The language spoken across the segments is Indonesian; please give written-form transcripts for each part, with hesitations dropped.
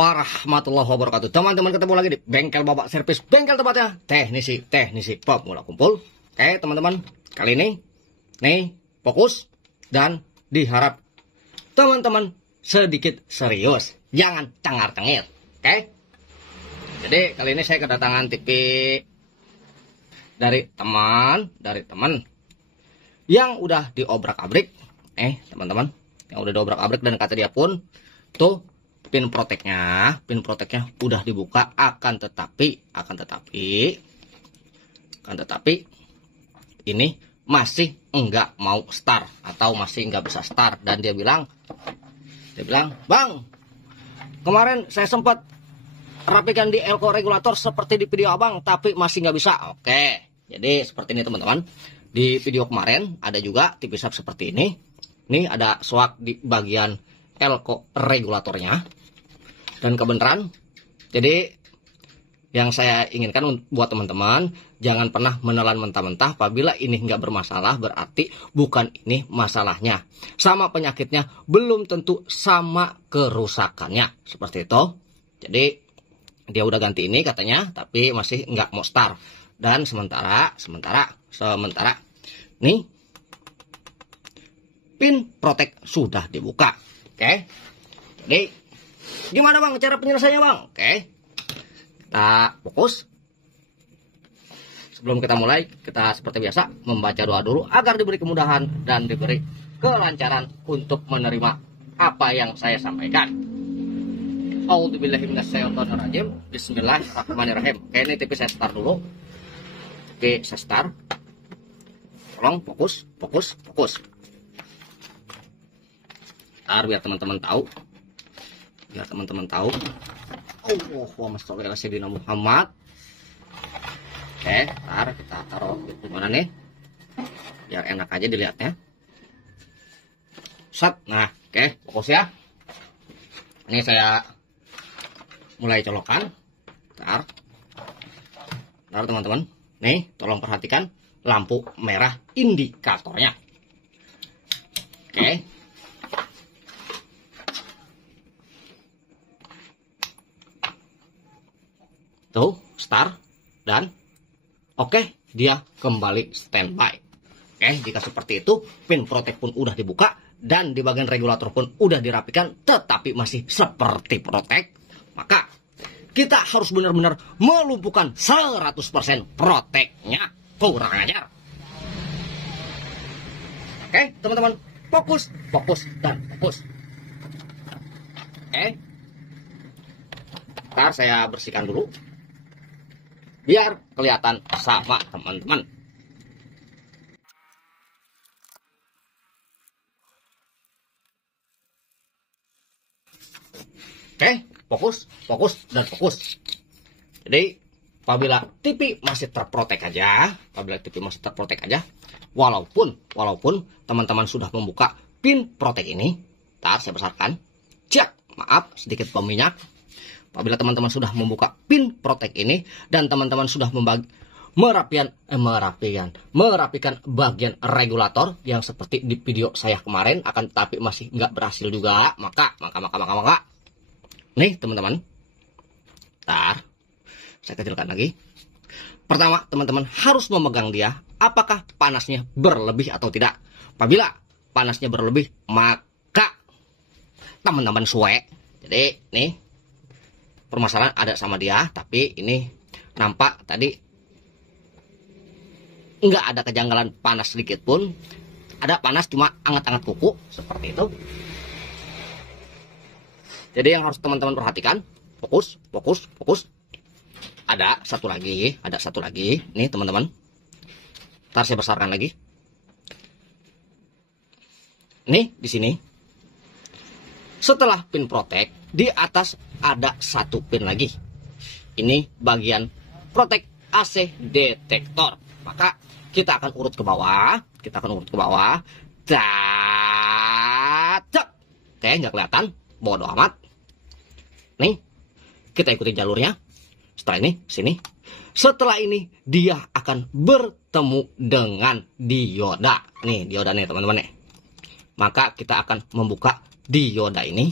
warahmatullahi wabarakatuh. Teman-teman, ketemu lagi di Bengkel Babak Servis, bengkel tempatnya teknisi pemula kumpul. Oke teman-teman, kali ini nih fokus dan diharap teman-teman sedikit serius, jangan cengar-cengir. Oke, jadi kali ini saya kedatangan TV dari teman yang udah diobrak-abrik. Teman-teman, yang udah diobrak-abrik, dan kata dia pun tuh pin proteknya udah dibuka, akan tetapi ini masih enggak mau start atau masih enggak bisa start. Dan dia bilang, "Bang, kemarin saya sempat rapikan di elko regulator seperti di video abang, tapi masih nggak bisa." Oke, jadi seperti ini teman-teman. Di video kemarin ada juga TV sub seperti ini. Ini ada swak di bagian elko regulatornya. Dan kebenaran, jadi yang saya inginkan buat teman-teman, jangan pernah menelan mentah-mentah. Apabila ini nggak bermasalah, berarti bukan ini masalahnya. Sama penyakitnya, belum tentu sama kerusakannya. Seperti itu. Jadi dia udah ganti ini katanya, tapi masih nggak mau start. Dan sementara nih pin protek sudah dibuka. Oke, jadi gimana bang cara penyelesaiannya bang? Oke, kita fokus. Sebelum kita mulai, kita seperti biasa membaca doa dulu agar diberi kemudahan dan diberi kelancaran untuk menerima apa yang saya sampaikan. A'udzubillahiminasyaitonirrajim. Bismillahirrahmanirrahim. Oke, ini TV saya start dulu. Oke, saya start. Tolong fokus. Biar teman-teman tahu. Allahumma sholli ala sayyidina Muhammad. Oke, kita taruh di mana nih? Biar enak aja dilihatnya. Set. Nah, oke, fokus ya. Ini saya mulai colokan. Bentar teman-teman. Nih, tolong perhatikan lampu merah indikatornya. Oke. Tuh, start. Dan oke, dia kembali standby. Oke, jika seperti itu, pin protek pun udah dibuka dan di bagian regulator pun udah dirapikan, tetapi masih seperti protek, maka kita harus benar-benar melumpuhkan 100% proteknya. Kurang ajar. Oke, teman-teman, fokus. Oke. Ntar saya bersihkan dulu biar kelihatan sama teman-teman. Oke, fokus. Jadi apabila TV masih terprotek aja, walaupun teman-teman sudah membuka pin protek ini, saya besarkan. Maaf, sedikit peminyak. Apabila teman-teman sudah membuka pin protek ini dan teman-teman sudah merapikan bagian regulator yang seperti di video saya kemarin, akan tetapi masih nggak berhasil juga, maka nih teman-teman, saya kecilkan lagi. Pertama, teman-teman harus memegang dia, apakah panasnya berlebih atau tidak. Apabila panasnya berlebih, maka teman-teman suwe. Jadi nih, permasalahan ada sama dia, tapi ini nampak tadi nggak ada kejanggalan panas sedikit pun. Ada panas cuma anget-anget kuku, seperti itu. Jadi yang harus teman-teman perhatikan, fokus. Ada satu lagi. Nih teman-teman. Ntar saya besarkan lagi. Nih di sini. Setelah pin protek, di atas ada satu pin lagi. Ini bagian protek AC detektor. Maka kita akan urut ke bawah. Oke, nggak kelihatan. Bodoh amat. Nih, kita ikuti jalurnya. Setelah ini, sini. Setelah ini, dia akan bertemu dengan dioda. Nih, dioda nih teman-teman nih. Maka kita akan membuka dioda ini.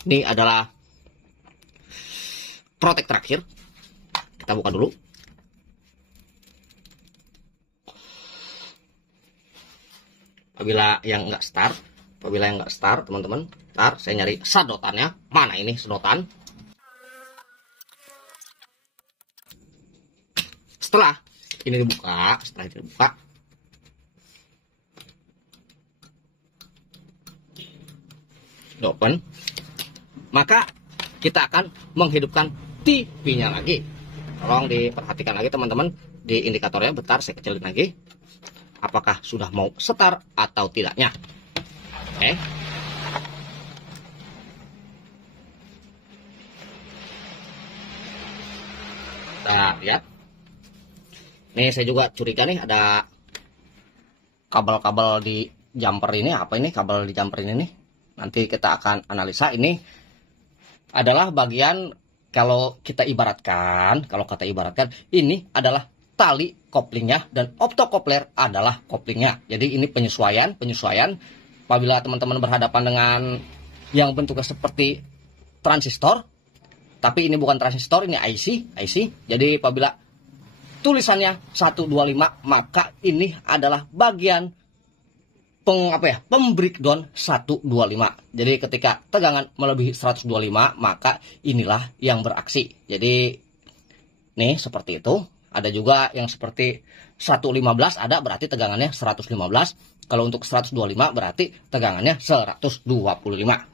Ini adalah protek terakhir. Kita buka dulu. Apabila yang nggak start, teman-teman, ntar saya nyari sedotannya. Mana ini sedotan? Setelah ini dibuka, open, maka kita akan menghidupkan TV-nya lagi. Tolong diperhatikan lagi teman-teman di indikatornya. Bentar, saya kecilin lagi. Apakah sudah mau start atau tidaknya? Oke. Kita lihat. Nih saya juga curiga nih ada kabel-kabel di jumper ini. Apa ini kabel di jumper ini nih? Nanti kita akan analisa. Ini adalah bagian kalau kita ibaratkan ini adalah tali koplingnya dan optokopler adalah koplingnya. Jadi ini penyesuaian. Apabila teman-teman berhadapan dengan yang bentuknya seperti transistor, tapi ini bukan transistor, ini IC. Jadi apabila tulisannya 125, maka ini adalah bagian pembreakdown 125. Jadi ketika tegangan melebihi 125, maka inilah yang beraksi. Jadi nih seperti itu. Ada juga yang seperti 115, ada berarti tegangannya 115. Kalau untuk 125 berarti tegangannya 125.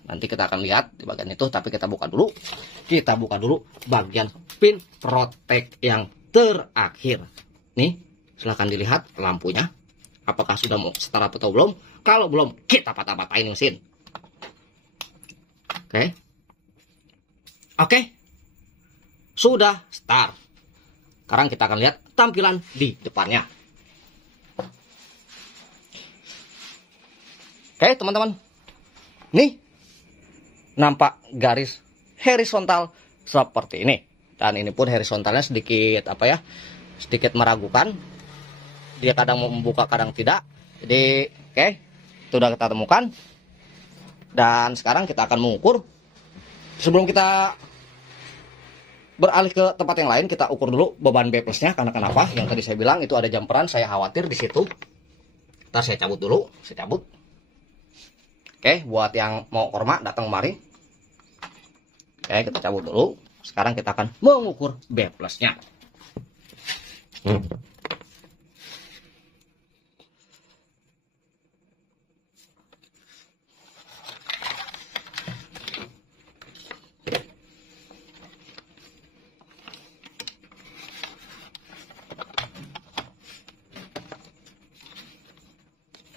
Nanti kita akan lihat di bagian itu, tapi kita buka dulu. Bagian pin protek yang terakhir. Nih, silahkan dilihat lampunya. Apakah sudah mau start atau belum? Kalau belum, kita patah-patahin mesin. Oke. Sudah start. Sekarang kita akan lihat tampilan di depannya. Oke, teman-teman. Nih, nampak garis horizontal seperti ini. Dan ini pun horizontalnya sedikit sedikit meragukan. Dia kadang mau membuka, kadang tidak. Jadi, oke, itu sudah kita temukan. Dan sekarang kita akan mengukur. Sebelum kita beralih ke tempat yang lain, kita ukur dulu beban B plusnya. Karena kenapa? Yang tadi saya bilang itu ada jumperan, saya khawatir di situ. Ntar saya cabut dulu, Oke, buat yang mau korma datang kemari. Oke, kita cabut dulu. Sekarang kita akan mengukur B plusnya.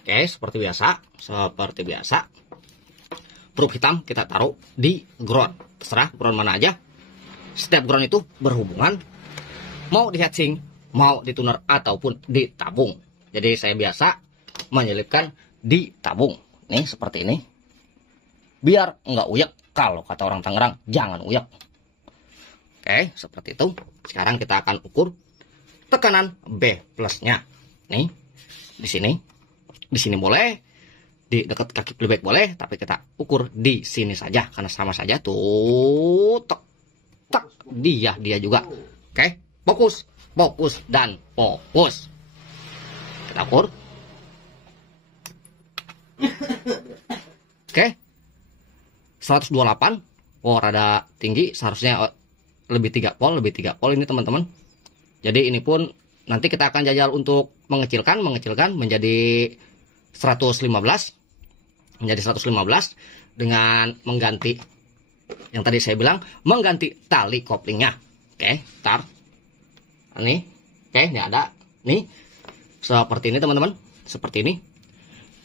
Oke, seperti biasa. Probe hitam kita taruh di ground. Terserah ground mana aja. Setiap ground itu berhubungan. Mau di heatsink, mau di tuner, ataupun di tabung. Jadi saya biasa menyelipkan di tabung. Nih, seperti ini. Biar nggak uyek. Kalau kata orang Tangerang, jangan uyek. Oke, seperti itu. Sekarang kita akan ukur tekanan B plusnya. Nih, di sini. Di sini boleh, di dekat kaki playback boleh, tapi kita ukur di sini saja karena sama saja tuh. Tak, dia juga. Oke, fokus dan fokus. Kita ukur. Oke. 128. Oh, rada tinggi, seharusnya lebih 3 volt ini teman-teman. Jadi ini pun nanti kita akan jajal untuk mengecilkan menjadi 115 dengan mengganti yang tadi saya bilang, mengganti tali koplingnya. Oke, tar ini. Oke, ini ada nih seperti ini teman-teman, seperti ini.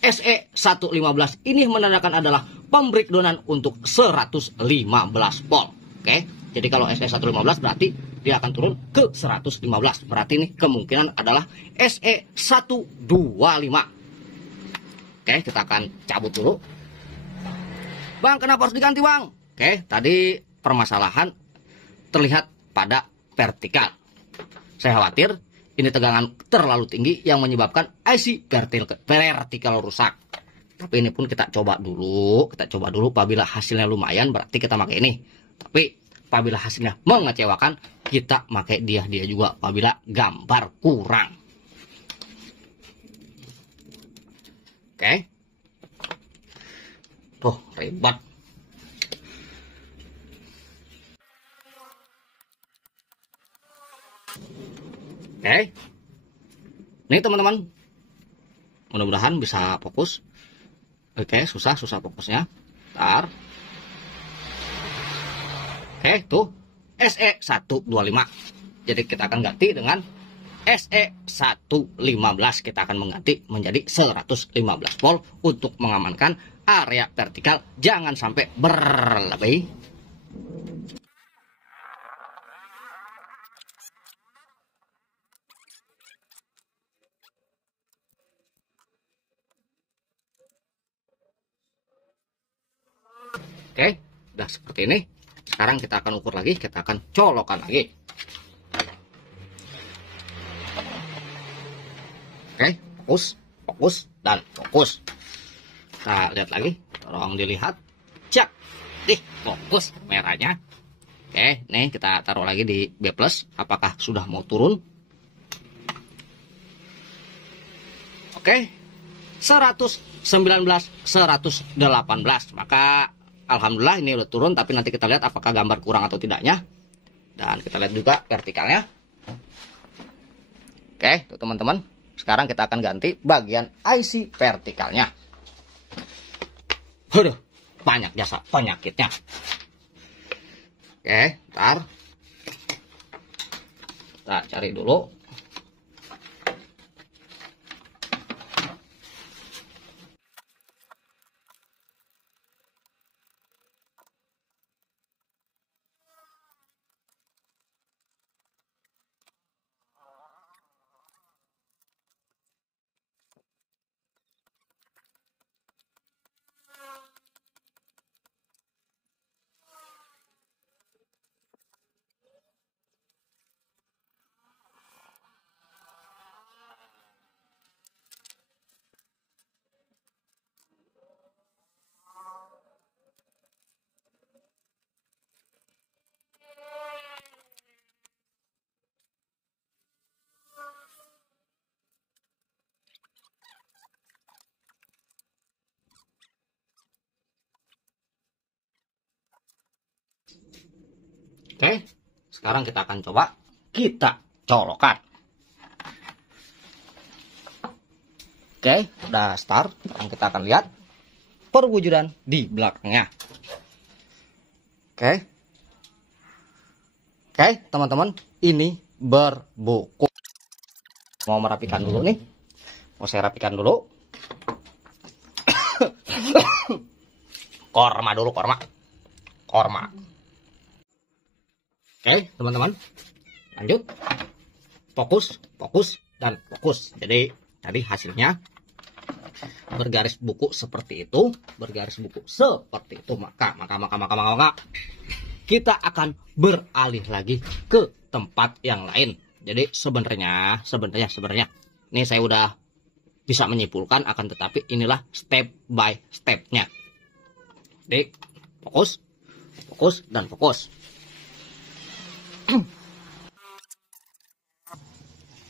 SE115 ini menandakan adalah pembreakdownan untuk 115 volt. Oke, jadi kalau SE115 berarti dia akan turun ke 115. Berarti ini kemungkinan adalah SE125. Oke, kita akan cabut dulu. Bang, kenapa harus diganti, Bang? Oke, tadi permasalahan terlihat pada vertikal. Saya khawatir ini tegangan terlalu tinggi yang menyebabkan IC vertikal rusak. Tapi ini pun kita coba dulu. Apabila hasilnya lumayan berarti kita pakai ini. Tapi apabila hasilnya mengecewakan, kita pakai dia juga apabila gambar kurang. Oke. Tuh, ribet. Oke. Nih teman-teman. Mudah-mudahan bisa fokus. Oke, susah fokusnya. Bentar. Oke, tuh SE125. Jadi kita akan ganti dengan SE115. Kita akan mengganti menjadi 115 volt untuk mengamankan area vertikal, jangan sampai berlebih. Oke, udah seperti ini. Sekarang kita akan ukur lagi, kita akan colokkan lagi. Oke, fokus, dan fokus. Kita lihat lagi, tolong dilihat. Cek, fokus merahnya. Oke, nih kita taruh lagi di B+. Apakah sudah mau turun? Oke, 119, 118. Maka alhamdulillah ini udah turun, tapi nanti kita lihat apakah gambar kurang atau tidaknya. Dan kita lihat juga vertikalnya. Oke, tuh teman-teman. Sekarang kita akan ganti bagian IC vertikalnya. Aduh, banyak jasa penyakitnya. Oke, ntar. Kita cari dulu. Oke, sekarang kita akan coba kita colokkan. Oke, udah start. Sekarang kita akan lihat perwujudan di belakangnya. Oke. Oke, teman-teman, ini berbuku. Mau merapikan dulu nih. Mau saya rapikan dulu. Korma dulu, korma. Oke, teman-teman, lanjut. Fokus, dan fokus. Jadi tadi hasilnya bergaris buku seperti itu, maka kita akan beralih lagi ke tempat yang lain. Jadi sebenarnya ini saya udah bisa menyimpulkan, akan tetapi inilah step by stepnya. Jadi fokus, dan fokus.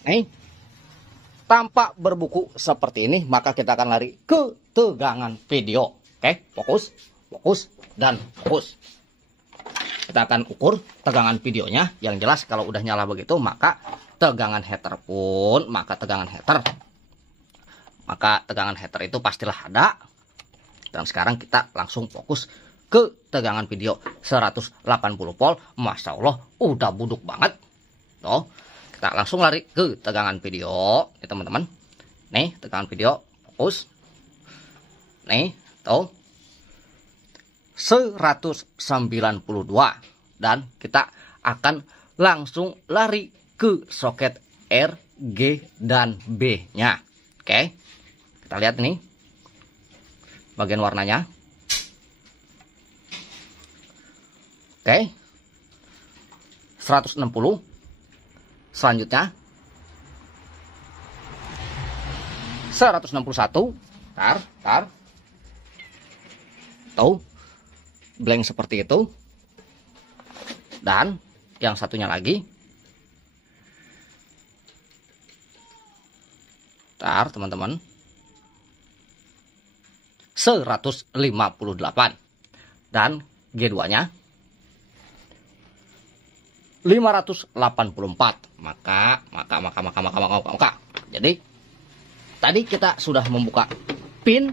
Nih, tampak berbuku seperti ini, maka kita akan lari ke tegangan video. Oke, fokus, dan fokus. Kita akan ukur tegangan videonya. Yang jelas kalau udah nyala begitu, maka tegangan heater itu pastilah ada. Dan sekarang kita langsung fokus ke tegangan video 180 volt. Masya Allah, udah buduk banget. Tuh, kita langsung lari ke tegangan video, nih teman-teman. Nih, tegangan video, fokus. Nih, tuh. 192. Dan kita akan langsung lari ke soket R, G, dan B-nya. Oke. Kita lihat nih. Bagian warnanya. Oke. 160. Selanjutnya 161. Tar. Tuh, blank seperti itu. Dan yang satunya lagi, bentar teman-teman, 158. Dan G2-nya 584. Maka. Jadi tadi kita sudah membuka pin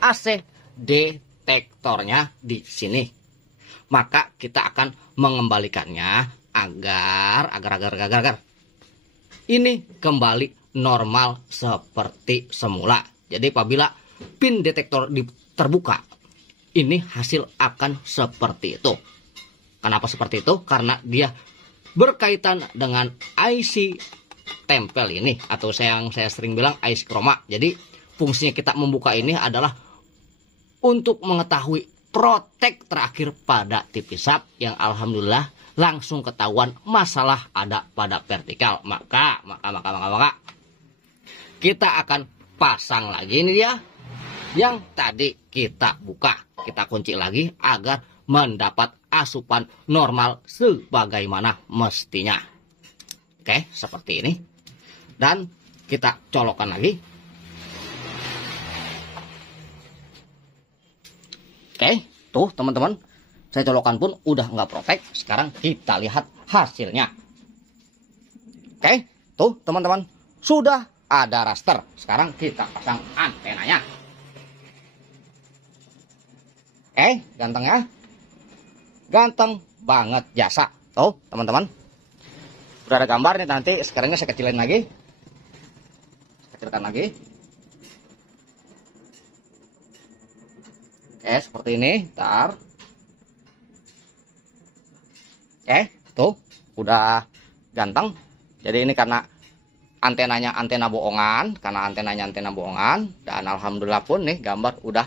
AC detektornya di sini. Maka kita akan mengembalikannya agar ini kembali normal seperti semula. Jadi apabila pin detektor terbuka, ini hasil akan seperti itu. Kenapa seperti itu? Karena dia berkaitan dengan IC tempel ini, atau yang saya sering bilang IC chroma. Jadi fungsinya kita membuka ini adalah untuk mengetahui protek terakhir pada TV sub yang alhamdulillah langsung ketahuan masalah ada pada vertikal. Maka kita akan pasang lagi ini dia yang tadi kita buka. Kita kunci lagi agar mendapat asupan normal sebagaimana mestinya. Oke, seperti ini. Dan kita colokkan lagi. Oke, tuh teman-teman, saya colokkan pun udah nggak protek. Sekarang kita lihat hasilnya. Oke, tuh teman-teman, sudah ada raster. Sekarang kita pasang antenanya. Oke, ganteng ya. Ganteng banget jasa. Tuh teman-teman, udah ada gambar nih. Nanti sekarangnya saya kecilin lagi. Kecilkan lagi. Oke, seperti ini. Ntar. Oke, tuh udah ganteng. Jadi ini karena antenanya antena bohongan. Dan alhamdulillah pun nih gambar udah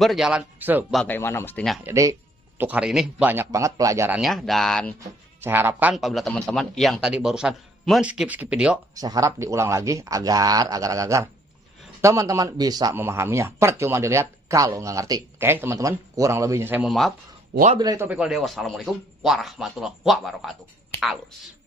berjalan sebagaimana mestinya. Jadi untuk hari ini banyak banget pelajarannya, dan saya harapkan apabila teman-teman yang tadi barusan men-skip video, saya harap diulang lagi agar teman-teman bisa memahaminya. Percuma dilihat kalau nggak ngerti. Oke teman-teman, kurang lebihnya saya mohon maaf. Wabillahi taufiq wal hidayah. Wassalamualaikum warahmatullahi wabarakatuh. Alus.